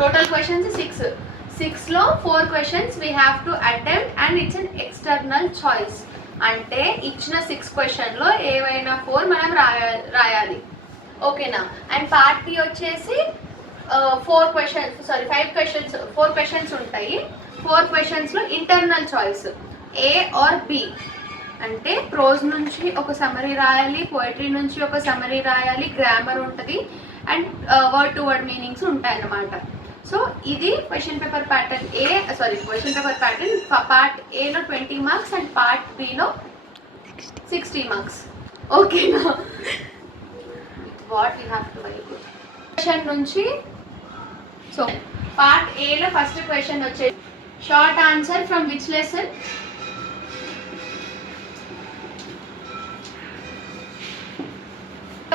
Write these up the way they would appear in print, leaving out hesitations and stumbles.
Total questions 6లో 4 questions we have to attempt and it's an external choice. అంటే ఇచ్చిన 6 క్వశ్చన్లో ఏవైనా 4 మనం రాయాలి. ఓకేనా? అండ్ పార్ట్ బి వచ్చేసి 4 క్వశ్చన్స్ ఉంటాయి. 4 క్వశ్చన్స్లో internal choice A or B. అంటే ప్రోజ్ నుంచి ఒక సమరీ రాయాలి, పోయిటరీ నుంచి ఒక సమరీ రాయాలి, గ్రామర్ ఉంటుంది and word to word meanings ఉంటాయి అన్నమాట. సో ఇది క్వశ్చన్ పేపర్ ప్యాటర్న్ పార్ట్ ఏలో 20 మార్క్స్ అండ్ పార్ట్ బిలో 60 మార్క్స్. ఓకేనా? What you have to very good. Question నుంచి సో పార్ట్ ఏలో ఫస్ట్ క్వశ్చన్ వచ్చే short answer from which lesson?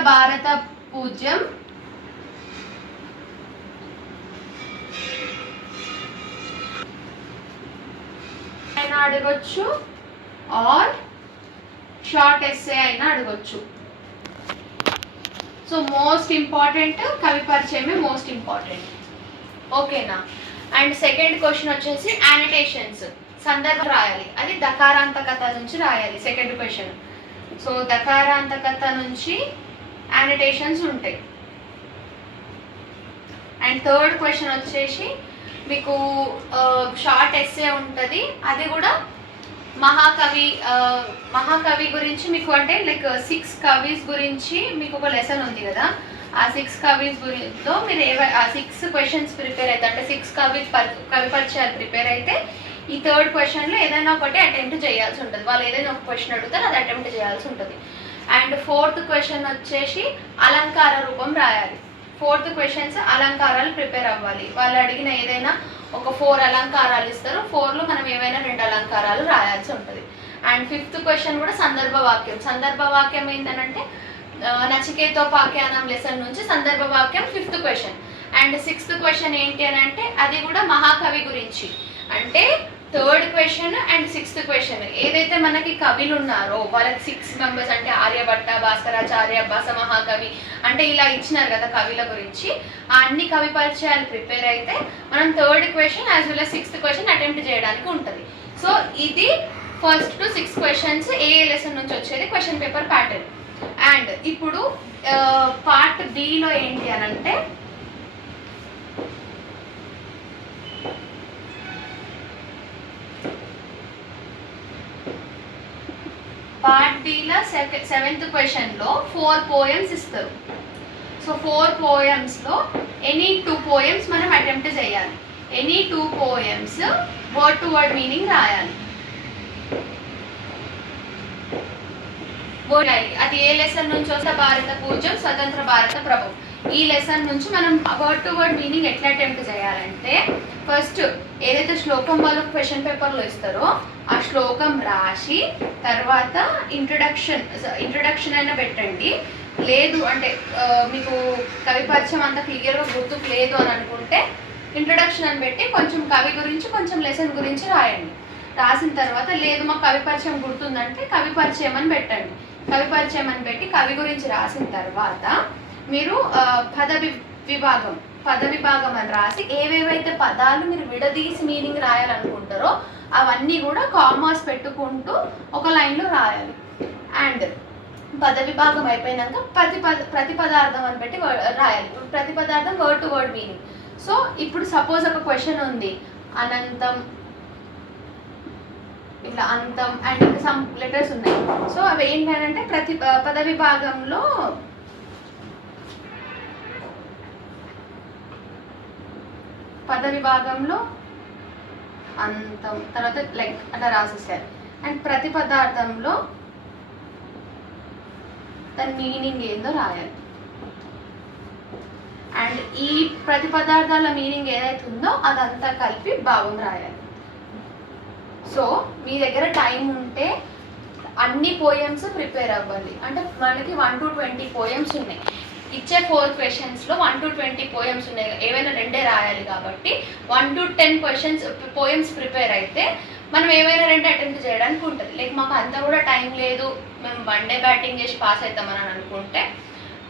భారత పూజ్యం అయినా అడగొచ్చు ఆర్ షార్ట్ ఎస్సే అయినా అడగొచ్చు. సో మోస్ట్ ఇంపార్టెంట్ కవి పరిచయమే మోస్ట్ ఇంపార్టెంట్. ఓకేనా? అండ్ సెకండ్ క్వశ్చన్ వచ్చేసి యానిటేషన్స్, సందర్భం రాయాలి. అది దకారాంతకథ నుంచి రాయాలి సెకండ్ క్వశ్చన్. సో దకారాంతకథ నుంచి యానిటేషన్స్ ఉంటాయి. అండ్ థర్డ్ క్వశ్చన్ వచ్చేసి మీకు షార్ట్ ఎస్సే ఉంటుంది. అది కూడా మహాకవి గురించి మీకు, అంటే లైక్ 6 కవీస్ గురించి మీకు ఒక లెసన్ ఉంది కదా. ఆ 6 కవీస్ గురితో మీరు ఆ 6 క్వశ్చన్స్ ప్రిపేర్ అయితే, అంటే 6 కవి పరిచయాలు ప్రిపేర్ అయితే ఈ థర్డ్ క్వశ్చన్లో ఏదైనా ఒకటి అటెంప్ట్ చేయాల్సి ఉంటుంది. వాళ్ళు ఏదైనా ఒక క్వశ్చన్ అడుగుతారు, అది అటెంప్ట్ చేయాల్సి ఉంటుంది. అండ్ ఫోర్త్ క్వశ్చన్ వచ్చేసి అలంకార రూపం రాయాలి. 4th క్వశ్చన్స్ అలంకారాలు ప్రిపేర్ అవ్వాలి. వాళ్ళు అడిగిన ఏదైనా ఒక 4 అలంకారాలు ఇస్తారు, 4లో మనం ఏవైనా 2 అలంకారాలు రాయాల్సి ఉంటుంది. అండ్ 5th క్వశ్చన్ కూడా సందర్భ వాక్యం ఏంటంటే నచికేతోపాఖ్యానం లెసన్ నుంచి సందర్భ వాక్యం 5th question. And 6th question ఏంటి అని అంటే అది కూడా మహాకవి గురించి. అంటే 3rd question and 6th question ఏదైతే మనకి కవులు ఉన్నారో వాళ్ళకి 6 మెంబర్స్, అంటే ఆర్యభట్ట, భాస్కరాచార్య, భాస మహాకవి, అంటే ఇలా ఇచ్చినారు కదా కవుల గురించి. ఆ అన్ని కవి పరిచయాలు ప్రిపేర్ అయితే మనం 3rd question as well as 6th question attempt చేయడానికి ఉంటుంది. సో ఇది 1st to 6 questions A lesson నుంచి వచ్చేది క్వశ్చన్ పేపర్ ప్యాటర్న్. అండ్ ఇప్పుడు పార్ట్ బిలో ఏంటి అని అంటే పార్ట్ బిలో 7th క్వశ్చన్లో 4 పోయమ్స్ ఇస్తారు. సో 4 పోయమ్స్లో ఎనీ 2 పోయమ్స్ మనం అటెంప్ట్ చేయాలి. Any 2 poems word to word meaning రాయాలి. అది ఏ లెసన్ నుంచి వస్తే భారత పూజ్యం, స్వతంత్ర భారత ప్రభావం. ఈ లెసన్ నుంచి మనం వర్డ్ టు వర్డ్ మీనింగ్ ఎట్లా అటెంప్ట్ చేయాలంటే ఫస్ట్ ఏదైతే శ్లోకం వాళ్ళు క్వశ్చన్ పేపర్లో ఇస్తారో ఆ శ్లోకం రాసి తర్వాత ఇంట్రడక్షన్ అయినా పెట్టండి. లేదు అంటే మీకు కవి పరిచయం అంత క్లియర్గా గుర్తుకు లేదు అని అనుకుంటే ఇంట్రడక్షన్ అని పెట్టి కొంచెం కవి గురించి కొంచెం లెసన్ గురించి రాయండి. రాసిన తర్వాత లేదు మాకు కవి పరిచయం గుర్తుందంటే కవి పరిచయం అని పెట్టండి. కవి పరిచయం అని పెట్టి కవి గురించి రాసిన తర్వాత మీరు పద విభాగం అని రాసి ఏవేవైతే పదాలు మీరు విడదీసి మీనింగ్ రాయాలనుకుంటారో అవన్నీ కూడా కామాస్ పెట్టుకుంటూ ఒక లైన్లో రాయాలి. అండ్ పద విభాగం అయిపోయినాక ప్రతి పదార్థం అని పెట్టి రాయాలి. ప్రతి పదార్థం word to word meaning. So ఇప్పుడు సపోజ్ ఒక క్వశ్చన్ ఉంది, అనంతం, ఇట్లా అంతం అండ్ ఇంకా సమ్ లెటర్స్ ఉన్నాయి. సో అవి ఏంటంటే ప్రతి పద విభాగంలో అంతం తర్వాత లైక్ అట్లా రాసేసారు. అండ్ ప్రతి పదార్థంలో దాని మీనింగ్ ఏందో రాయాలి. అండ్ ఈ ప్రతి పదార్థాల మీనింగ్ ఏదైతే ఉందో అదంతా కలిపి భావం రాయాలి. సో మీ దగ్గర టైం ఉంటే అన్ని పోయమ్స్ ప్రిపేర్ అవ్వాలి. అంటే మనకి 1 to 20 పోయమ్స్ ఉన్నాయి. ఇచ్చే 4 క్వశ్చన్స్లో 1 to 20 పోయమ్స్ ఉన్నాయి. ఏవైనా 2 రాయాలి కాబట్టి 1 to 10 పోయమ్స్ ప్రిపేర్ అయితే మనం ఏవైనా 2 అటెంప్ట్ చేయడానికి ఉంటుంది. లైక్ మాకు అంతా కూడా టైం లేదు, మేము 1 డే బ్యాటింగ్ చేసి పాస్ అవుతామని అనుకుంటే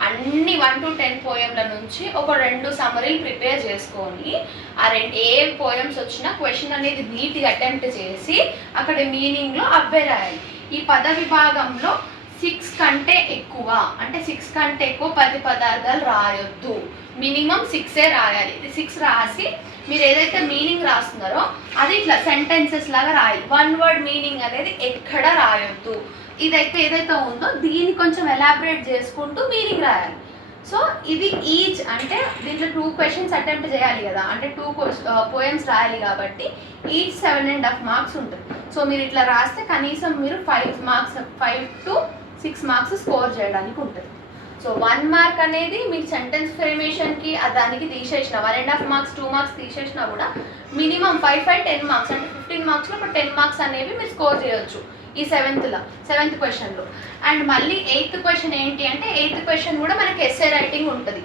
అన్ని 1 to 10 పోయంల నుంచి ఒక 2 సమ్మరీలు ప్రిపేర్ చేసుకొని ఆ ఏ పోయమ్స్ వచ్చినా క్వశ్చన్ అనేది నీట్గా అటెంప్ట్ చేసి అక్కడ మీనింగ్లో అవే రాయాలి. ఈ పద విభాగంలో 6 కంటే ఎక్కువ అంటే 6 కంటే ఎక్కువ 10 పదార్థాలు రాయొద్దు. మినిమం 6 రాయాలి. ఇది 6 రాసి మీరు ఏదైతే మీనింగ్ రాస్తున్నారో అది ఇట్లా సెంటెన్సెస్ లాగా రాయాలి. 1 వర్డ్ మీనింగ్ అనేది ఎక్కడ రాయొద్దు. ఇదైతే ఏదైతే ఉందో దీన్ని కొంచెం ఎలాబరేట్ చేసుకుంటూ మీనింగ్ రాయాలి. సో ఇది ఈచ్ అంటే దీంట్లో 2 క్వశ్చన్స్ అటెంప్ట్ చేయాలి కదా, అంటే 2 పోయమ్స్ రాయాలి కాబట్టి ఈచ్ 7.5 మార్క్స్ ఉంటుంది. సో మీరు ఇట్లా రాస్తే కనీసం మీరు 5 to 6 మార్క్స్ స్కోర్ చేయడానికి ఉంటుంది. సో 1 మార్క్ అనేది మీకు సెంటెన్స్ ఫ్రేమేషన్కి దానికి తీసేసిన 1.5 మార్క్స్ 2 మార్క్స్ తీసేసినా కూడా మినిమం 10 మార్క్స్ అంటే 15 మార్క్స్లో ఒక 10 మార్క్స్ అనేవి మీరు స్కోర్ చేయొచ్చు ఈ 7th క్వశ్చన్లో. అండ్ మళ్ళీ 8th క్వశ్చన్ ఏంటి అంటే 8th క్వశ్చన్ కూడా మనకి ఎస్సే రైటింగ్ ఉంటుంది.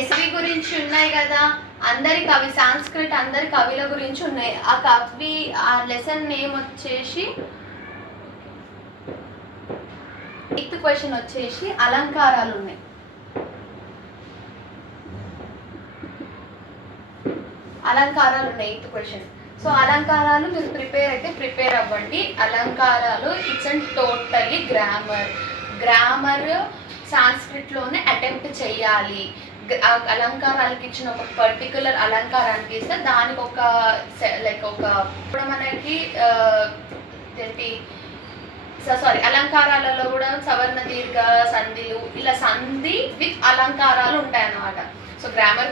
ఎస్వి గురించి ఉన్నాయి కదా, అందరి కవి సాంస్క్రిట్ అందరి కవిల గురించి ఉన్నాయి. ఆ కవి ఆ లెసన్ నేమ్ వచ్చేసి 8th క్వశ్చన్ వచ్చేసి అలంకారాలు ఉన్నాయి. అలంకారాలు ఉన్నాయి 8th క్వశ్చన్. సో అలంకారాలు మీరు ప్రిపేర్ అవ్వండి. అలంకారాలు ఇట్స్ అండ్ టోటలీ గ్రామర్ సాంస్క్రిట్లోనే అటెంప్ట్ చేయాలి. అలంకారాలకి ఇచ్చిన ఒక పర్టికులర్ అలంకారానికి ఇస్తే దానికి ఒక ఇప్పుడు మనకి ఏంటి అలంకారాలలో కూడా సవర్ణ దీర్ఘ సంధిలు ఇలా సంధి విత్ అలంకారాలు ఉంటాయన్నమాట. సో గ్రామర్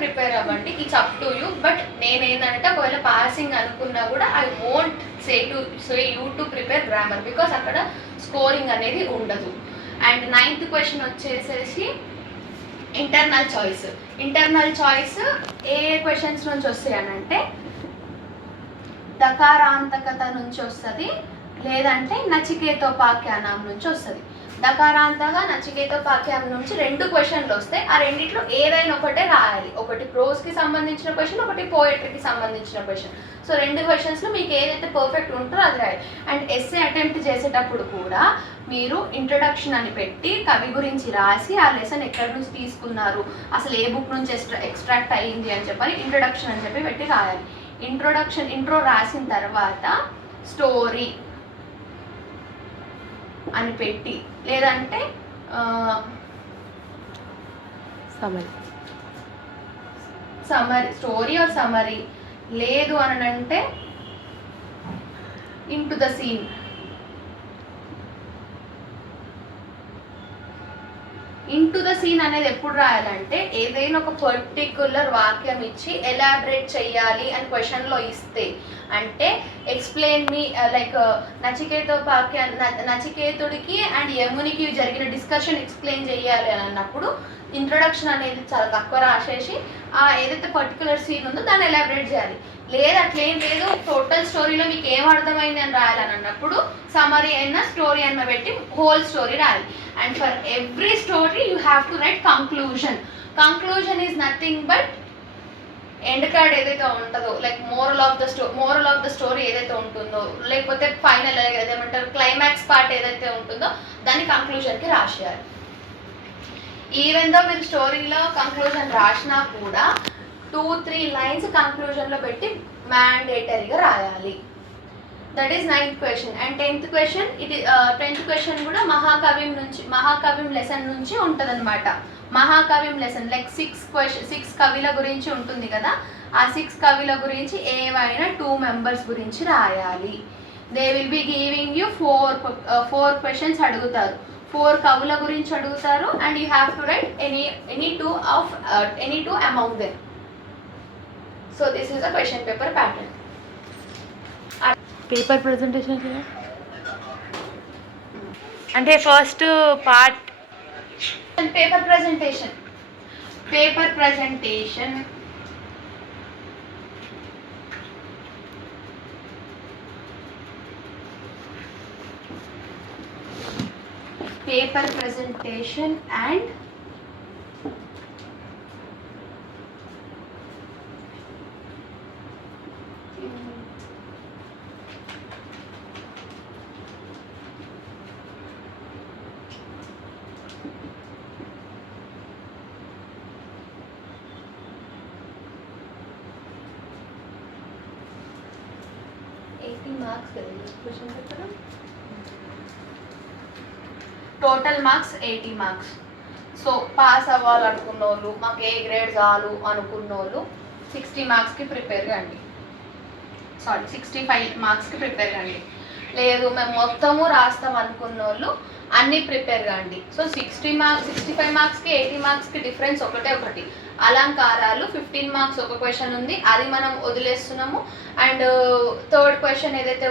ప్రిపేర్ అవ్వండి. It's up to you. But నేనేంటంటే ఒకవేళ పాసింగ్ అనుకున్నా కూడా I won't say you to prepare grammar because అక్కడ స్కోరింగ్ అనేది ఉండదు. అండ్ 9th క్వశ్చన్ వచ్చేసేసి ఇంటర్నల్ చాయిస్ ఏ క్వశ్చన్స్ నుంచి వస్తాయి అని అంటే దకారాంతకత నుంచి వస్తుంది, లేదంటే నచికేతోపాఖ్యానం నుంచి వస్తుంది. దకారాంతగా నచికేతోపాఖ్యానం నుంచి 2 క్వశ్చన్లు వస్తాయి. ఆ రెండిట్లో ఏదైనా ఒకటే రాయాలి. ఒకటి ప్రోస్కి సంబంధించిన క్వశ్చన్, ఒకటి పోయట్రీకి సంబంధించిన క్వశ్చన్. సో 2 క్వశ్చన్స్లో మీకు ఏదైతే పర్ఫెక్ట్ ఉంటుందో అది రాయాలి. అండ్ ఎస్సే అటెంప్ట్ చేసేటప్పుడు కూడా మీరు ఇంట్రొడక్షన్ అని పెట్టి కవి గురించి రాసి ఆ లెసన్ ఎక్కడి నుంచి తీసుకున్నారు, అసలు ఏ బుక్ నుంచి ఎక్స్ట్రాక్ట్ అయ్యింది అని చెప్పని ఇంట్రొడక్షన్ అని చెప్పి పెట్టి రాయాలి. ఇంట్రో రాసిన తర్వాత స్టోరీ అని పెట్టి, లేదంటే స్టోరీ ఆర్ సమరీ, లేదు అని అంటే into the scene. Into the scene అనేది ఎప్పుడు రాయాలంటే ఏదైనా ఒక పర్టిక్యులర్ వాక్యం ఇచ్చి ఎలాబరేట్ చెయ్యాలి అని క్వశ్చన్లో ఇస్తే, అంటే ఎక్స్ప్లెయిన్ మీ లైక్ నచికేతుడికి అండ్ యమునికి జరిగిన డిస్కషన్ ఎక్స్ప్లెయిన్ చేయాలి అని అన్నప్పుడు ఇంట్రొడక్షన్ అనేది చాలా తక్కువ రాసేసి ఆ ఏదైతే పర్టికులర్ సీన్ ఉందో దాన్ని ఎలాబరేట్ చేయాలి. లేదు అట్లేం లేదు, టోటల్ స్టోరీలో మీకు ఏం అర్థమైంది అని రాయాలని అన్నప్పుడు సమరీ అయినా స్టోరీ అయినా పెట్టి హోల్ స్టోరీ రాయాలి. And for every story you have to right conclusion is nothing but end card ఏదైతే ఉంటుందో, like moral of the story ఏదైతే ఉంటుందో, లేకపోతే ఫైనల్ ఏదేమంటారు క్లైమాక్స్ పార్ట్ ఏదైతే ఉంటుందో దాన్ని కంక్లూజన్కి రాసేయాలి. ఈవెన్ దో మీరు స్టోరీలో కంక్లూజన్ రాసినా కూడా 2-3 లైన్స్ కంక్లూజన్లో పెట్టి మ్యాండేటరీగా రాయాలి. That is 9th question. And 10th question ఇది 10th క్వశ్చన్ కూడా మహాకవ్యం లెసన్ నుంచి ఉంటుంది అనమాట. మహాకవ్యం లెసన్ లైక్ 6 కవిల గురించి ఉంటుంది కదా, ఆ 6 కవిల గురించి ఏవైనా 2 మెంబర్స్ గురించి రాయాలి. They will be giving you 4 questions అడుగుతారు. 4 కవుల గురించి అడుగుతారు and you have to right any two among them. So this is a question paper pattern. Paper presentation అంటే first part paper presentation paper presentation and marks కదా question paper. Total marks 80 marks. So pass అవ్వాలనుకున్న వాళ్ళు, మాకు A grade చాలు అనుకున్న వాళ్ళు 60 మార్క్స్కి prepare కండి. సారీ 65 మార్క్స్కి ప్రిపేర్ కండి. లేదు మేము మొత్తము రాస్తాం అనుకున్న వాళ్ళు అన్నీ ప్రిపేర్ కండి. సో 65 మార్క్స్కి 80 మార్క్స్కి డిఫరెన్స్ ఒకటి. అలంకారాలు 15 మార్క్స్ ఒక క్వశ్చన్ ఉంది, అది మనం వదిలేస్తున్నాము. అండ్ థర్డ్ క్వశ్చన్ ఏదైతే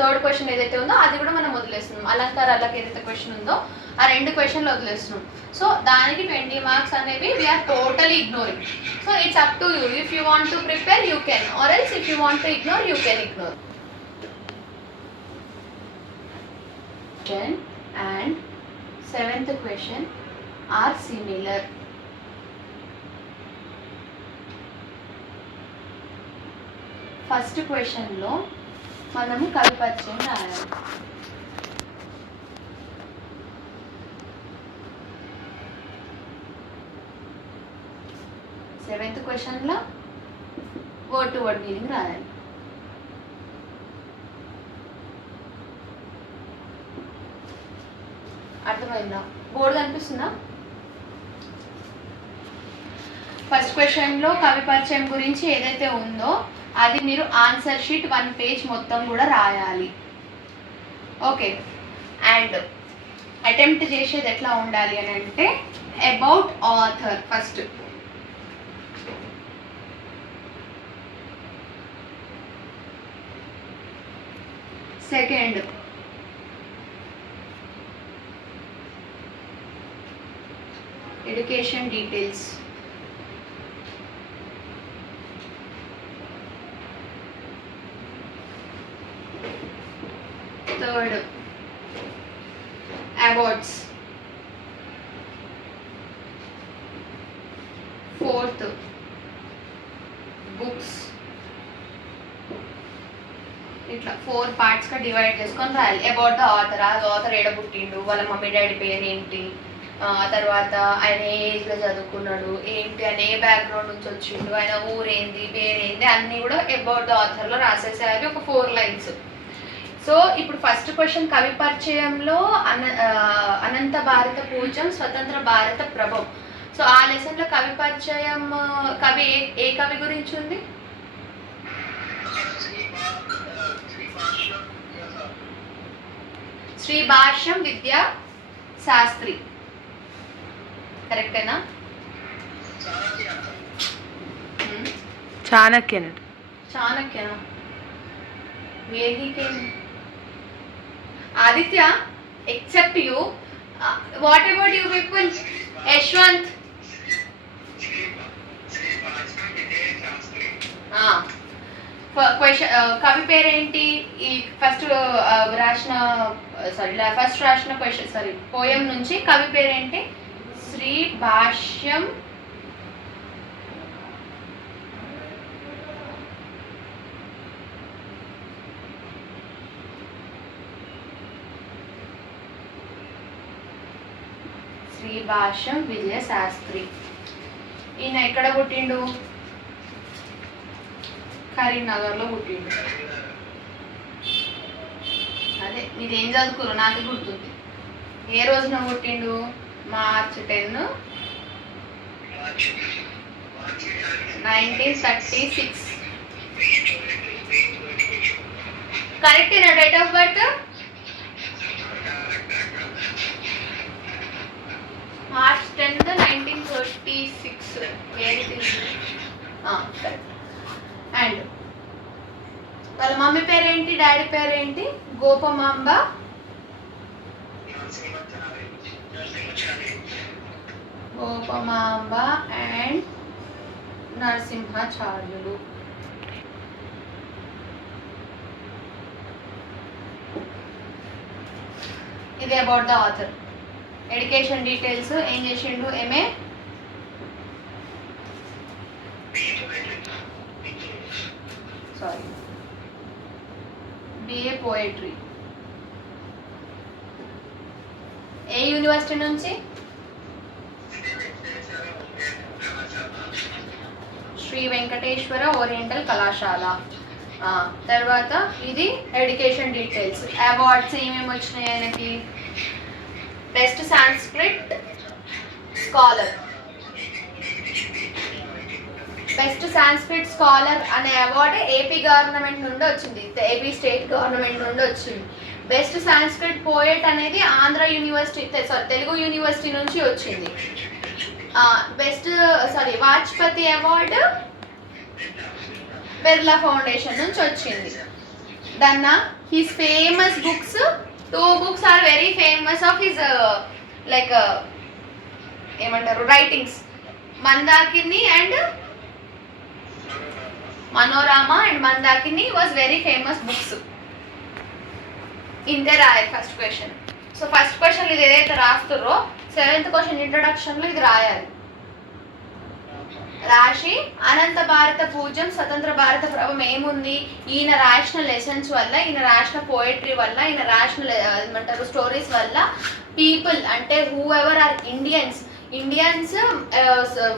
థర్డ్ క్వశ్చన్ ఏదైతే ఉందో అది కూడా మనం వదిలేస్తున్నాం. అలంకారాలకు ఏదైతే క్వశ్చన్ ఉందో ఆ 2 క్వశ్చన్లు వదిలేస్తున్నాం. సో దానికి 20 మార్క్స్ అనేవి we are totally ignoring. So it's up to you. If you want to prepare you can, or else if you want to ignore you can ignore. And 7th question are similar. First క్వశ్చన్లో మనము కవి పరిచయం రాయాలి. Seventh క్వశ్చన్లో word to word meaning రాయాలి. అర్థమైందా? Board కనిపిస్తుందా? First క్వశ్చన్లో కవి పరిచయం గురించి ఏదైతే ఉందో అది మీరు ఆన్సర్ షీట్ 1 పేజ్ మొత్తం కూడా రాయాలి. ఓకే. అండ్ అటెంప్ట్ చేసేది ఎట్లా ఉండాలి అని అంటే about author first, second education details, third awards, fourth books. ఇట్లా 4 పార్ట్స్గా డివైడ్ చేసుకొని రాయాలి. అబౌట్ ద ఆథర్, ఆ ఆథర్ ఏడ పుట్టిండు, వాళ్ళ మమ్మీ డాడీ పేరు ఏంటి, తర్వాత ఆయన ఏ ఏజ్లో చదువుకున్నాడు ఏంటి, ఆయన ఏ బ్యాక్గ్రౌండ్ నుంచి వచ్చిండు, ఆయన ఊరేంది పేరేంది అన్నీ కూడా అబౌట్ ద ఆథర్లో రాసేసేయాలి, ఒక 4 లైన్స్. సో ఇప్పుడు ఫస్ట్ క్వశ్చన్ కవి పరిచయంలో అనంత భారత పూజం స్వతంత్ర భారత ప్రభం. సో ఆ లెసన్లో కవి పరిచయం కవి ఏ కవి గురించి ఉంది? శ్రీ భాష్యం విద్యా శాస్త్రి. కరెక్టేనా? చాణక్యనా? వేదిక Aditya, except you, what about you people? Yashwant, కవి పేరేంటి? ఈ ఫస్ట్ రాసిన క్వశ్చన్ పోయం నుంచి కవి పేరేంటి? శ్రీ భాష్యం విజయ శాస్త్రి. ఈయన ఎక్కడ పుట్టిండు? కరీంనగర్లో పుట్టిండు. అదే మీరేం చదువుకోరు నాకు గుర్తుంది. ఏ రోజున పుట్టిండు? మార్చ్ 10, 1936. కరెక్టేనా date of birth? March 10, 1936. Correct. And వాళ్ళ మమ్మీ పేరేంటి, డాడీ పేరేంటి? గోపమాంబ అండ్ నరసింహాచార్యులు. ఇది about the author. Education details ఏం చేసిండు? MA BA poetry. ఏ యూనివర్సిటీ నుంచి? శ్రీ వెంకటేశ్వర ఓరియంటల్ కళాశాల. తర్వాత ఇది ఎడ్యుకేషన్ డీటెయిల్స్. అవార్డ్స్ ఏమేమి వచ్చినాయి ఆయనకి. Best Sanskrit scholar. Best Sanskrit scholar అనే అవార్డు ఏపీ గవర్నమెంట్ నుండి వచ్చింది, ఏపీ స్టేట్ గవర్నమెంట్ నుండి వచ్చింది. బెస్ట్ సాంస్క్రిట్ పోయెట్ అనేది ఆంధ్ర యూనివర్సిటీ, తెలుగు యూనివర్సిటీ నుంచి వచ్చింది. వాజ్పతి అవార్డు బిర్లా ఫౌండేషన్ నుంచి వచ్చింది. దన్నా his famous books, 2 books are very famous of his like ఏమంటారు writings, Mandakini and Manorama and Mandakini was very famous books. ఇంతే రాయాలి first question. So first question ఇది ఏదైతే రాస్తుర్రో 7th క్వశ్చన్ ఇంట్రొడక్షన్లో ఇది రాయాలి. రాసి అనంత భారత పూజ్యం స్వతంత్ర భారత ప్రభం ఏముంది, ఈయన రాసిన లెసన్స్ వల్ల, ఈయన రాసిన పోయట్రీ వల్ల, ఈయన రాసిన ఏమంటారు స్టోరీస్ వల్ల పీపుల్ అంటే whoever are Indians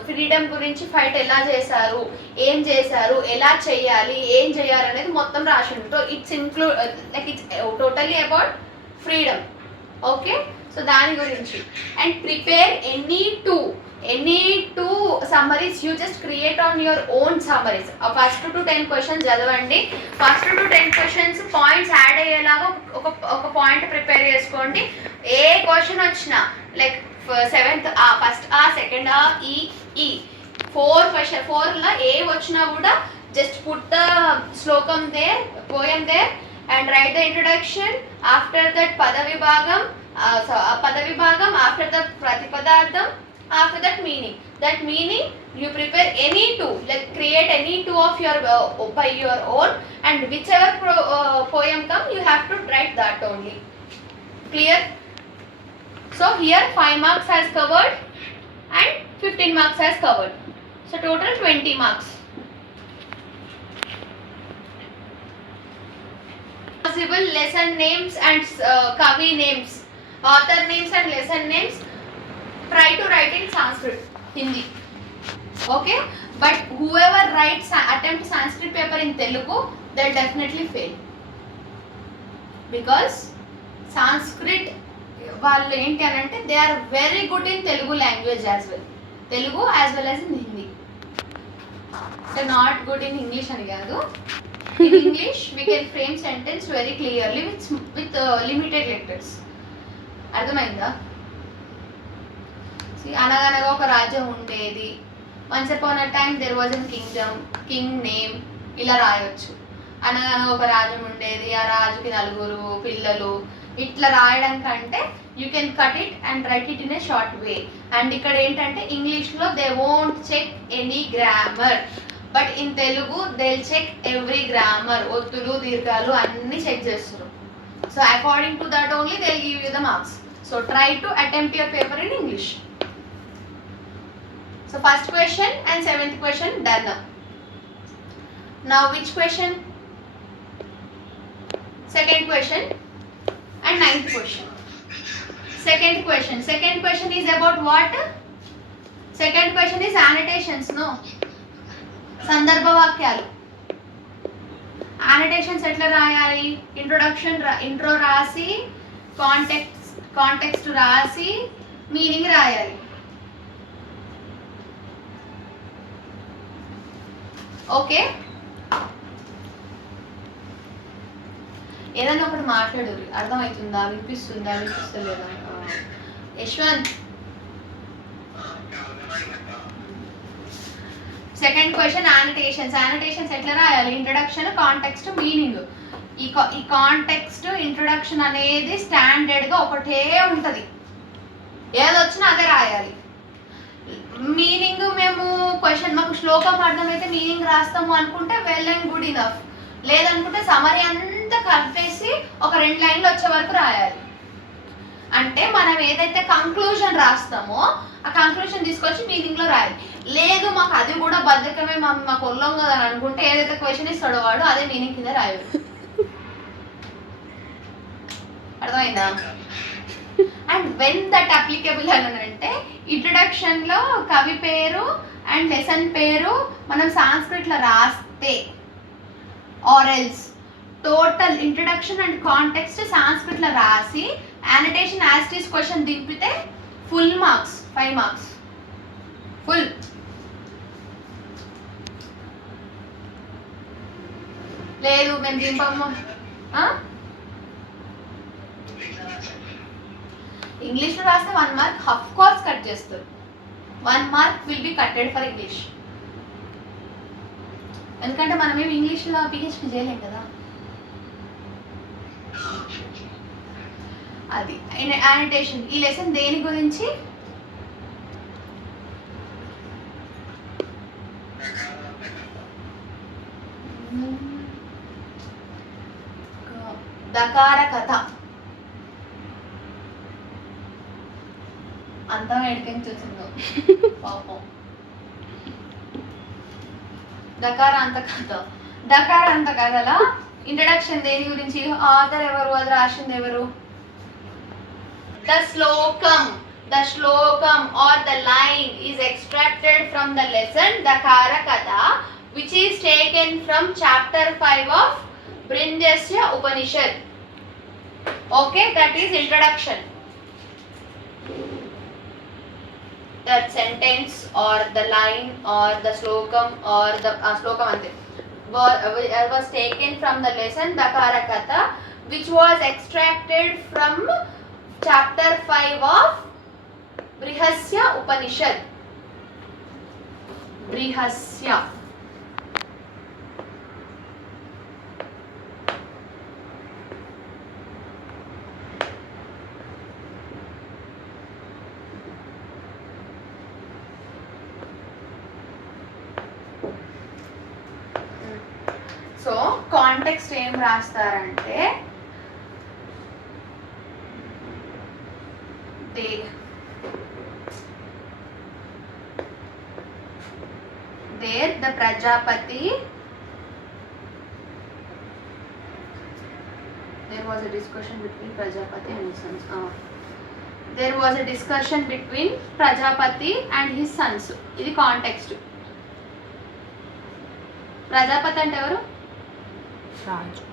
freedom గురించి ఫైట్ ఎలా చేశారు, ఏం చేశారు, ఎలా చేయాలి, ఏం చేయాలి అనేది మొత్తం రాసిండు. It's it's totally about freedom. Okay, so దాని గురించి. And prepare any two summaries. You just create on your own summaries. First to 10 questions చదవండి. First to 10 questions points add అయ్యేలాగా ఒక పాయింట్ ప్రిపేర్ చేసుకోండి. ఏ క్వశ్చన్ వచ్చినా లైక్ 7th ఫస్ట్ సెకండ్ ఈ 4లా ఏ వచ్చినా కూడా జస్ట్ పుట్ ద శ్లోకం there, poem there and write the introduction. After that పదవిభాగం, after the ప్రతిపదార్థం, after that meaning you prepare any two, like create any two of your by your own, and whichever poem come you have to write that only. Clear? So here 5 marks has covered and 15 marks has covered, so total 20 marks. Possible lesson names and kavi names, author names and lesson names. Try to write in Sanskrit, Hindi. Okay, but whoever attempt Sanskrit paper in Telugu, they'll definitely fail, because Sanskrit వాళ్ళు ఏంటి అని అంటే they are very good in Telugu language as well, Telugu as well as in Hindi. They not good in English అని కాదు. In English we can frame sentence very clearly with limited letters. అర్థమైందా? అనగనగా ఒక రాజ్యం ఉండేది, once upon a time there was an kingdom, king name, ఇలా రాయొచ్చు. అనగనగా ఒక రాజ్యం ఉండేది, ఆ రాజుకి 4 పిల్లలు, ఇట్లా రాయడం కంటే you can cut it and write it in a short way. And ఇక్కడ ఏంటంటే ఇంగ్లీష్లో they won't check any grammar, but in Telugu they check every grammar, ఒత్తులు దీర్ఘాలు అన్నీ చెక్ చేస్తారు. So according to that only they give you the marks. So try to attempt your paper in English. So first question and 7th question done. Now which question? Second question and 9th question. Second question is about what? Second question is annotations, no? సందర్భ వాక్యాలు. annotations ఎట్లా రాయాలి? Intro రాసి, context రాసి, meaning రాయాలి. Okay, ఏదైనా ఒకటి మాట్లాడు. అర్థమవుతుందా? వినిపిస్తలేదా? యశ్వంత్, సెకండ్ క్వశ్చన్ యానిటేషన్స్ ఎట్లా రాయాలి? Introduction, context, meaning. ఈ కాంటెక్స్ట్, ఇంట్రడక్షన్ అనేది స్టాండర్డ్గా ఒకటే ఉంటుంది, ఏదొచ్చినా అదే రాయాలి. మీనింగ్ మేము మాకు శ్లోకం అర్థమైతే మీనింగ్ రాస్తాము అనుకుంటే వెల్ అండ్ గుడ్ ఇనఫ్. లేదనుకుంటే సమరీ అంతా కలిపేసి ఒక 2 లైన్లు వచ్చే వరకు రాయాలి. అంటే మనం ఏదైతే కంక్లూజన్ రాస్తామో ఆ కంక్లూజన్ తీసుకొచ్చి మీనింగ్లో రాయాలి. లేదు మాకు అది కూడా బద్ధకమే, మాకు ఒళ్ళం కదా అని అనుకుంటే ఏదైతే క్వశ్చన్ ఇస్తాడో వాడు అదే మీనింగ్ కింద రాయాలి. అర్థమైందా? అండ్ వెన్ దట్ అప్లికబుల్ అని అంటే ఇంట్రడక్షన్లో కవి పేరు అండ్ లెసన్ పేరు మనం సాంస్క్రిట్లో రాస్తే or else. Total introduction and context సాంస్క్రిట్లో రాసి యానిటేషన్ యాస్టీస్ క్వశ్చన్ దింపితే ఫుల్ మార్క్స్, 5 మార్క్స్ ఫుల్. లేదు మేము దింపము. ఇంగ్లీష్లో రాస్తే 1 మార్క్ ఆఫ్ కోర్స్ కట్ చేస్తారు. 1 mark will be కట్టెడ్ for English. ఎందుకంటే మనం ఏమి ఇంగ్లీష్లో పిహెచ్డి చేయలేం కదా. అది యానిటేషన్. ఈ లెసన్ దేని గురించి? దకార కథ. అంతా ఎడికని చూసిందో పాపం. దకారాంత కథ. దకారాంత కథల ఇంట్రడక్షన్ దేని గురించి? ఆథర్ ఎవరు, అది రాసింది ఎవరు? The slokam or the line is extracted from the lesson Dakara Katha, which is taken from chapter 5 of Brinjasya Upanishad. Okay, that is introduction. That sentence or the line or the slokam or the slokam ante was taken from the lesson Dakara Katha, which was extracted from chapter 5 of Brihasya Upanishad. Brihasya. So context ఏం రాస్తారంటే there the Prajapati, there was a discussion between Prajapati and his sons. There was a discussion between Prajapati and his sons. ఇది context. Prajapati అంటే ఎవరు? రాజు.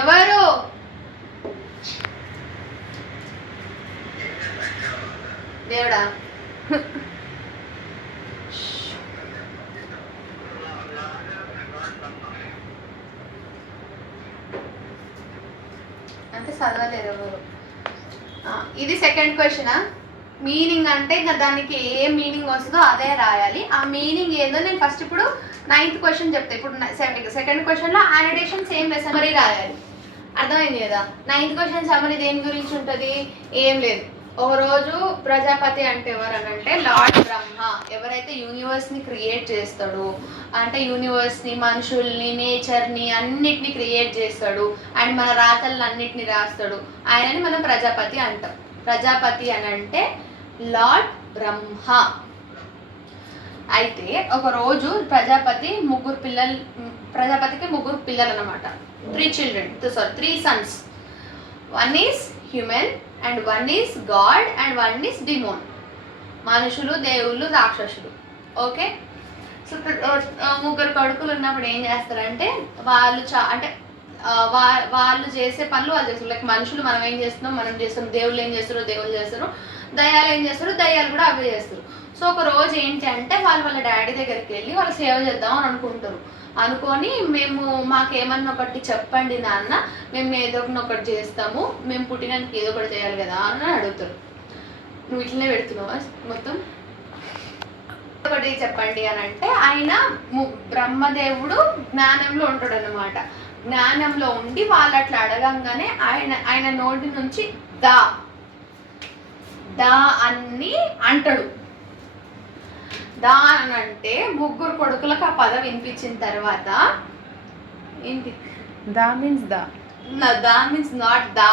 ఎవరు? దేవుడా. అంటే చదవలేదు ఎవరు. ఇది సెకండ్ క్వశ్చనా? మీనింగ్ అంటే ఇంకా దానికి ఏ మీనింగ్ వస్తుందో అదే రాయాలి. ఆ మీనింగ్ ఏదో నేను ఫస్ట్ ఇప్పుడు 9th క్వశ్చన్ చెప్తా. ఇప్పుడు సెకండ్ క్వశ్చన్లో యానిటేషన్ సేమ్ లెసన్ మరి రాయాలి. అర్థమైంది కదా? 9th క్వశ్చన్ సమరీ దేని గురించి ఉంటుంది? ఏం లేదు. ఒక రోజు ప్రజాపతి అంటే ఎవరు అని అంటే లార్డ్ బ్రహ్మ. ఎవరైతే యూనివర్స్ని క్రియేట్ చేస్తాడు అంటే యూనివర్స్ని, మనుషుల్ని, నేచర్ని అన్నిటిని క్రియేట్ చేస్తాడు అండ్ మన రాతలను అన్నిటిని రాస్తాడు, ఆయనని మనం ప్రజాపతి అంటాం. ప్రజాపతి అని అంటే లార్డ్ బ్రహ్మ. అయితే ఒక రోజు ప్రజాపతికి ముగ్గురు పిల్లలు అన్నమాట. 3 sons. One is human and one is God and one is demon. మనుషులు, దేవుళ్ళు, రాక్షసులు. ఓకే. సో ముగ్గురు కొడుకులు ఉన్నప్పుడు ఏం చేస్తారంటే వాళ్ళు వాళ్ళు చేసే పనులు వాళ్ళు చేస్తారు. లైక్ మనుషులు మనం ఏం చేస్తున్నాం, మనం చేస్తాం. దేవుళ్ళు ఏం చేస్తారు, దేవుళ్ళు చేస్తారు. దయ్యాలు ఏం చేస్తారు, దయ్యాలు కూడా అవే చేస్తారు. సో ఒక రోజు ఏంటి అంటే వాళ్ళ డాడీ దగ్గరికి వెళ్ళి వాళ్ళు సేవ చేద్దాం అని అనుకుంటారు. అనుకొని మాకేమన్నా ఒకటి చెప్పండి నాన్న, మేము ఏదో ఒకటి చేస్తాము, మేము పుట్టినానికి ఏదో ఒకటి చేయాలి కదా అని అడుగుతారు. నువ్వు ఇట్లనే పెడుతున్నావా మొత్తం? ఒకటి చెప్పండి అని అంటే ఆయన బ్రహ్మదేవుడు జ్ఞానంలో ఉంటాడు అన్నమాట. జ్ఞానంలో ఉండి వాళ్ళు అట్లా అడగంగానే ఆయన నోటి నుంచి దా అన్ని అంటాడు. దా అని అంటే ముగ్గురు కొడుకులకు ఆ పదం వినిపించిన తర్వాత ఏంటి? దా మీన్స్ దా. దా మీన్స్ నాట్ దా.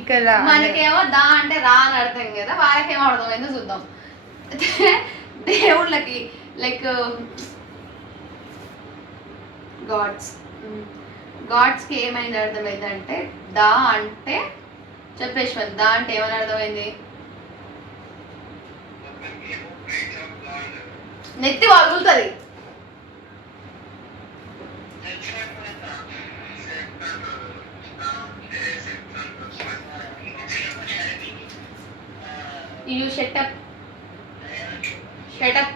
ఇక్కడ మనకేమో దా అంటే రా అని అర్థం కదా, వాళ్ళకేమో అర్థమైందో చూద్దాం. దేవుళ్ళకి లైక్ గాడ్స్కి ఏమైంది అర్థమైంది అంటే దా అంటే చెప్పేశ్వర్. దా అంటే ఏమని అర్థమైంది? నెత్తి వగులుతుంది. You shut up. Shut up.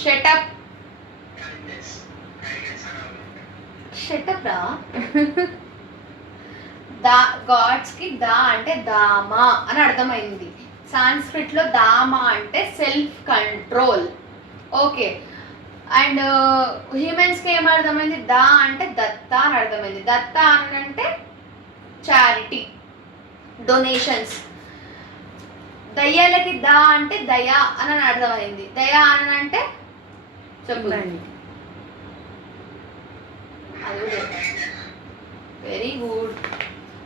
Shut up. Shut up రా. దా గాడ్స్ కి దా అంటే దామా అని అర్థమైంది. సాంస్క్రిట్ లో దామా అంటే self control. Okay. And humans కి ఏం అర్థమైంది? దా అంటే దత్త అని అర్థమైంది. దత్త అని అంటే చారిటీ, డొనేషన్స్. దయ్యాలకి దా అంటే దయా అని అర్థమైంది. దయా అని అంటే చెప్పు. Very good.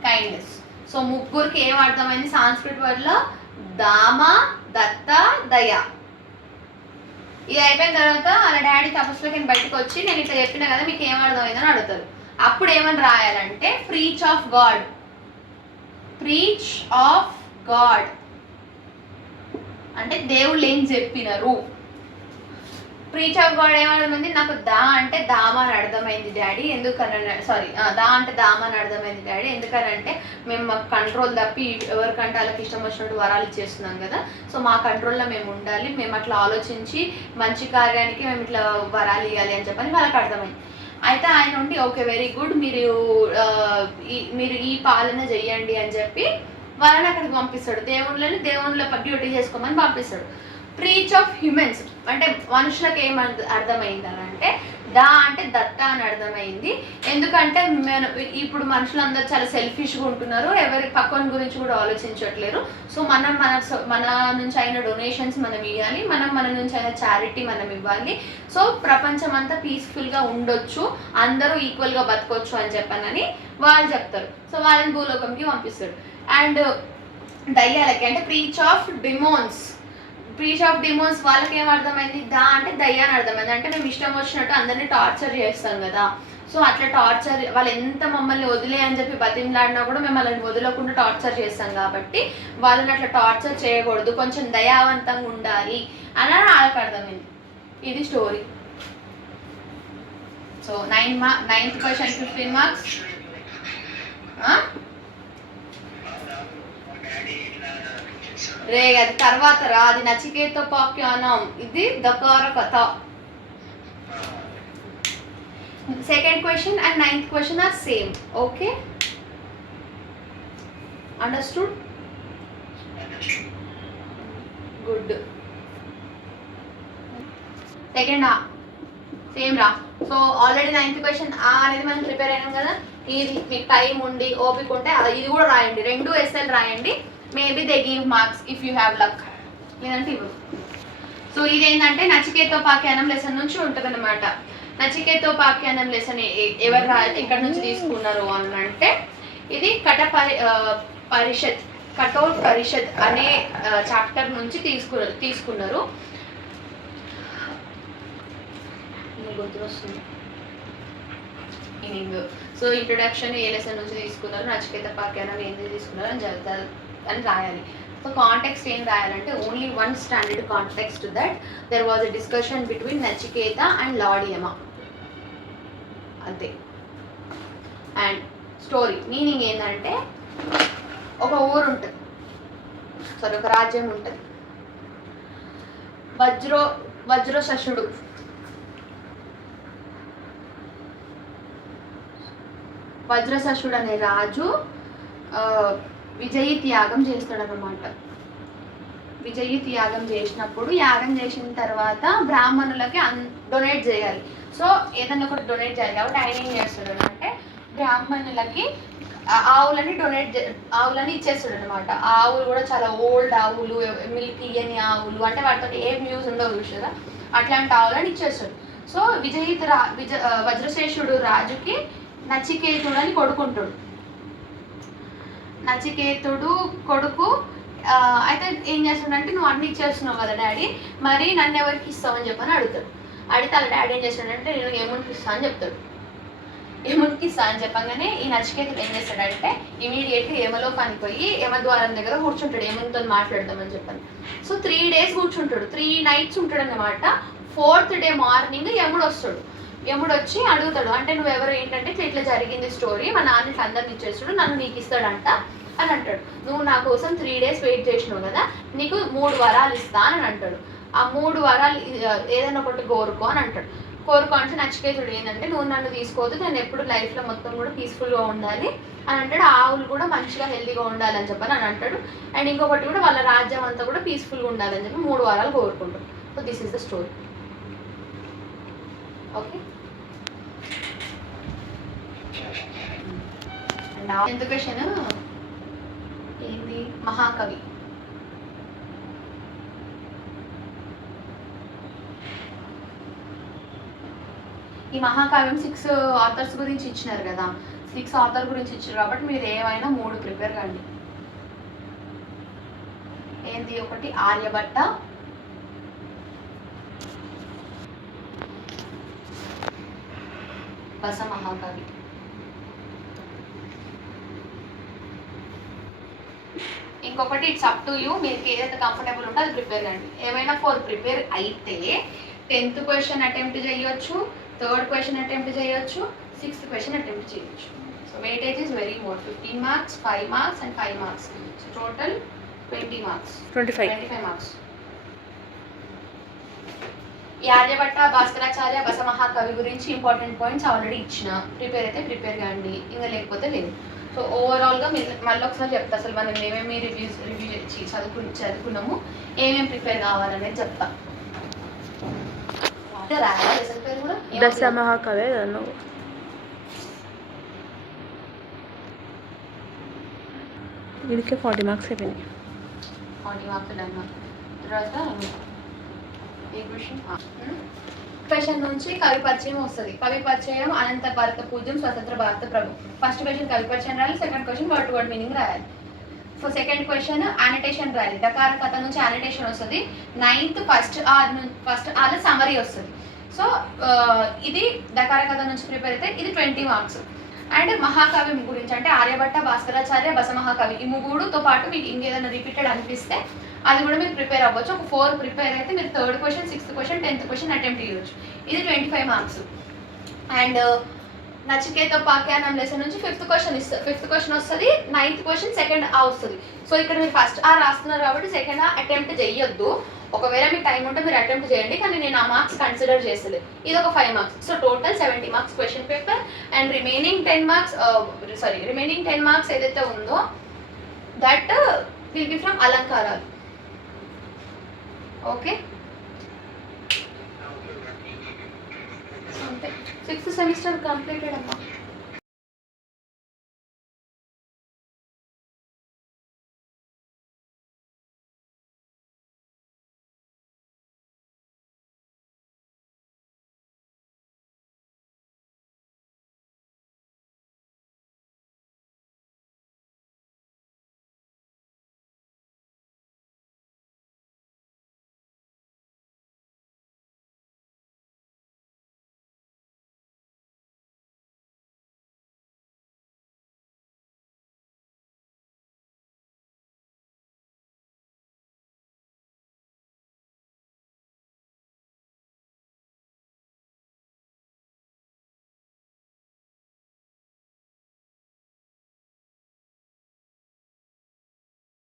కైండ్నెస్. సో ముగ్గురికి ఏం అర్థమైంది సాంస్క్రిట్ వర్డ్ లో? దామ, దత్త, దయా. ఇది అయిపోయిన తర్వాత వాళ్ళ డాడీ తపస్సులోకి నేను బయటకు వచ్చి నేను ఇట్లా చెప్పిన కదా మీకు ఏం అర్థమైందని అడుగుతారు. అప్పుడు ఏమని రాయాలంటే preach of God. Preach of God అంటే దేవుళ్ళు ఏం చెప్పినారు. ప్రీచ్ ఆఫ్ గాడ్ ఏమర్థమైంది? నాకు దా అంటే దామ అని అర్థమైంది డాడీ. ఎందుకనంటే దా అంటే దామ అని అర్థమైంది డాడీ. ఎందుకనంటే మేము మాకు కంట్రోల్ తప్పి ఎవరికంటే వాళ్ళకి ఇష్టం వచ్చినట్టు వరాలు ఇచ్చేస్తున్నాం కదా. సో మా కంట్రోల్లో మేము ఉండాలి, మేము అట్లా ఆలోచించి మంచి కార్యానికి మేము ఇట్లా వరాలు ఇవ్వాలి అని చెప్పని వాళ్ళకి అర్థమైంది. అయితే ఆయన ఉండి ఓకే వెరీ గుడ్, మీరు ఈ పాలన చెయ్యండి అని చెప్పి వాళ్ళని అక్కడికి పంపిస్తాడు. దేవుళ్ళ డ్యూటీ చేసుకోమని పంపిస్తాడు. ప్రీచ్ ఆఫ్ హ్యూమన్స్ అంటే మనుషులకు ఏం అర్థమైంది అని అంటే దా అంటే దత్త అని అర్థమైంది. ఎందుకంటే ఇప్పుడు మనుషులందరూ చాలా సెల్ఫిష్గా ఉంటున్నారు, ఎవరి పక్కన గురించి కూడా ఆలోచించట్లేరు. సో మన నుంచి అయిన డొనేషన్స్ మనం ఇవ్వాలి, మన నుంచి అయిన చారిటీ మనం ఇవ్వాలి. సో ప్రపంచం అంతా పీస్ఫుల్గా ఉండొచ్చు, అందరూ ఈక్వల్గా బతకొచ్చు అని చెప్పానని వాళ్ళు చెప్తారు. సో వాళ్ళని భూలోకంకి పంపిస్తాడు. అండ్ దయ్యాలకి అంటే ప్రీచ్ ఆఫ్ డిమోన్స్. ప్రీచ్ ఆఫ్ డిమోన్స్ వాళ్ళకి ఏం అర్థమైంది? దా అంటే దయ్యా అని అర్థమైంది. అంటే మేము ఇష్టం వచ్చినట్టు అందరినీ టార్చర్ చేస్తాం కదా. సో అట్లా టార్చర్ వాళ్ళు ఎంత మమ్మల్ని వదిలే అని చెప్పి బతిమలాడినా కూడా మేము వాళ్ళని వదలకుండా టార్చర్ చేస్తాం కాబట్టి వాళ్ళని అట్లా టార్చర్ చేయకూడదు, కొంచెం దయావంతంగా ఉండాలి అని వాళ్ళకి అర్థమైంది. ఇది story. So 9th question 15 marks. రే అది తర్వాత రా, అది నచికేతోపాఖ్యానం, ఇది దకార కథ. Second question and 9th question are same. Okay, understood? Good. Second same రా. సో ఆల్రెడీ 9th క్వశ్చన్ అనేది మనం ప్రిపేర్ అయినాం కదా. ఇది మీకు టైం ఉండి ఓపిక ఉంటే ఇది కూడా రాయండి, 2 ఎస్ఎల్ రాయండి. Maybe they give marks if you have luck, లేదంటే ఇవ్వరు. సో ఇదేంటంటే నచికేతోపాఖ్యానం లెసన్ నుంచి ఉంటుంది అనమాట. నచికేతోపాఖ్యానం లెసన్ ఎవరు ఎక్కడి నుంచి తీసుకున్నారు అని అంటే ఇది కఠోర్ పరిషత్ అనే చాప్టర్ నుంచి తీసుకున్నారు. గుర్తుకొస్తుంది మీనింగ్. సో ఇంట్రొడక్షన్ ఏ లెసన్ నుంచి తీసుకున్నారు, నచికేతోపాఖ్యానం ఏంది తీసుకున్నారు అని రాయాలి. సో కాంటెక్స్ట్ ఏం రాయాలంటే only one standard context that there was a discussion between Nachiketa and Lord Yama, అంతే. అండ్ స్టోరీ మీనింగ్ ఏంటంటే ఒక ఊరు ఉంటుంది, ఒక రాజ్యం ఉంటుంది. వజ్రశశుడు అనే రాజు విజయీ త్యాగం చేస్తాడనమాట. విజయీ త్యాగం చేసినప్పుడు యాగం చేసిన తర్వాత బ్రాహ్మణులకి డొనేట్ చేయాలి. సో ఏదన్నా ఒకటి డొనేట్ చేయాలి కాబట్టి ఆయన ఏం చేస్తాడు అంటే బ్రాహ్మణులకి ఆవులని ఇచ్చేస్తాడు అనమాట. ఆవులు కూడా చాలా ఓల్డ్ ఆవులు, మిల్క్ ఇయ్యని ఆవులు, అంటే వాటితో ఏం యూజ్ ఉండవు చూసారా, అట్లాంటి ఆవులని ఇచ్చేస్తాడు. సో వజ్రశేషుడు రాజుకి నచికేతుడు అని కొడుకుంటాడు. నచికేతుడు కొడుకు అయితే ఏం చేస్తాడంటే నువ్వు అన్ని ఇచ్చేస్తున్నావు కదా డాడీ, మరి నన్ను ఎవరికి ఇస్తావు అని చెప్పని అడుగుతాడు. అడిగితే వాళ్ళ డాడీ ఏం చేస్తాడంటే నేను ఏముంటి ఇస్తాను అని చెప్తాడు. యముడికి ఇస్తా అని చెప్పగానే ఈ నచికేతుడు ఏం చేస్తాడంటే ఇమీడియట్గా యమలోకానికి పోయి యమద్వారం దగ్గర కూర్చుంటాడు, యమునితో మాట్లాడదామని చెప్పాను. సో 3 days కూర్చుంటాడు, 3 nights ఉంటాడు అనమాట. 4th day మార్నింగ్ యముడు వస్తాడు. యముడు వచ్చి అడుగుతాడు, అంటే నువ్వెవరు ఏంటంటే ఇట్లా జరిగింది స్టోరీ, మా నాన్న ఇట్లా అందరిని ఇచ్చేస్తాడు, నన్ను నీకు ఇస్తాడంట అని అంటాడు. నువ్వు నా కోసం 3 days వెయిట్ చేసినావు కదా, నీకు 3 వరాలు ఇస్తా అని అంటాడు. ఆ 3 వరాలు ఏదైనా ఒకటి కోరుకో అని అంటాడు. కోరుకో అంటే నచికేతుడు ఏంటంటే నువ్వు నన్ను తీసుకోవద్దు, నేను ఎప్పుడు లైఫ్లో మొత్తం కూడా పీస్ఫుల్గా ఉండాలి అని అంటాడు. ఆవులు కూడా మంచిగా హెల్తీగా ఉండాలని చెప్పని అని అంటాడు. అండ్ ఇంకొకటి కూడా వాళ్ళ రాజ్యం అంతా కూడా పీస్ఫుల్గా ఉండాలని చెప్పి 3 వరాలు కోరుకుంటాడు. So this is the story. Okay, and ఎంత క్వశ్చన్ ఏంది, మహాకవి. ఈ మహాకావ్యం 6 authors గురించి ఇచ్చినారు కదా, 6 author గురించి ఇచ్చారు కాబట్టి మీరు ఏమైనా 3 ప్రిపేర్ కండి. ఏంది, ఒకటి ఆర్యభట్ట, బస మహాకవి. ఇంకొకటి ఇట్స్ అప్ టు యూ, మీకు ఏదైతే కంఫర్టబుల్ ఉంటే అది ప్రిపేర్ కండి. ఏమైనా 4 ప్రిపేర్ అయితే 10th క్వశ్చన్ అటెంప్ట్ చేయొచ్చు, 3rd క్వశ్చన్ అటెంప్ట్ చేయొచ్చు, 6th క్వశ్చన్ అటెంప్ట్ చేయొచ్చు. So weightage is very more, 15 marks, 5 marks and 5 marks. So total 20 marks, 25 marks. ఈ ఆర్యభట్ట, భాస్కరాచార్య, బస మహాకవి గురించి ఇంపార్టెంట్ పాయింట్స్ ఆల్రెడీ ఇచ్చిన, ప్రిపేర్ అయితే ప్రిపేర్ కాండి, ఇంకా లేకపోతే లేదు. సో ఓవరాల్గా మీరు మళ్ళీ ఒకసారి చెప్తా, అసలు మనం ఏమేమి రివ్యూ చదువుకున్నాము, ఏమేమి ప్రిపేర్ కావాలనేది చెప్తా. అసలు పేరు కూడా దశ మహాకవి నువ్వు వీడికి 40 marks అయిపోయినాయి. 40 marks డన్. తర్వాత క్వశ్చన్ నుంచి కవి పరిచయం వస్తుంది. కవి పరిచయం, అనంత భారత పూజ్యం, స్వతంత్ర భారత ప్రభు. ఫస్ట్ క్వశ్చన్ కవి పరిచయం రాయాలి, second question word to word meaning రాయాలి. సో సెకండ్ క్వశ్చన్ యానిటేషన్ రాయాలి. దకార కథ నుంచి యానిటేషన్ వస్తుంది. 9th ఫస్ట్ ఆర్ సమరీ వస్తుంది. సో ఇది దకార కథ నుంచి ప్రిపేర్ అయితే ఇది 20 marks. అండ్ మహాకవి గురించి అంటే ఆర్యభట్ట, భాస్కరాచార్య, బస మహాకవి ఈ 3తో పాటు మీకు ఇంకేదైనా రిపీటెడ్ అనిపిస్తే అది కూడా మీరు ప్రిపేర్ అవ్వచ్చు. ఒక 4 ప్రిపేర్ అయితే మీరు 3rd question, 6th question, 10th question attempt చేయవచ్చు. ఇది 25 marks. అండ్ నచికేతోపాఖ్యానం లెసన్ నుంచి 5th క్వశ్చన్ వస్తుంది, 9th క్వశ్చన్ సెకండ్ ఆ వస్తుంది. సో ఇక్కడ మీరు ఫస్ట్ ఆ రాస్తున్నారు కాబట్టి సెకండ్ ఆ అటెంప్ట్ చేయొద్దు. ఒకవేళ మీకు టైం ఉంటే మీరు అటెంప్ట్ చేయండి, కానీ నేను ఆ మార్క్స్ కన్సిడర్ చేస్తలేదు. ఇది ఒక 5 marks. So total 70 marks question paper. And remaining 10 marks ఏదైతే ఉందో దట్ విల్ బి ఫ్రమ్ అలంకారాలు. ఓకే, అంతే. 6th సెమిస్టర్ కంప్లీటెడ్ అమ్మా.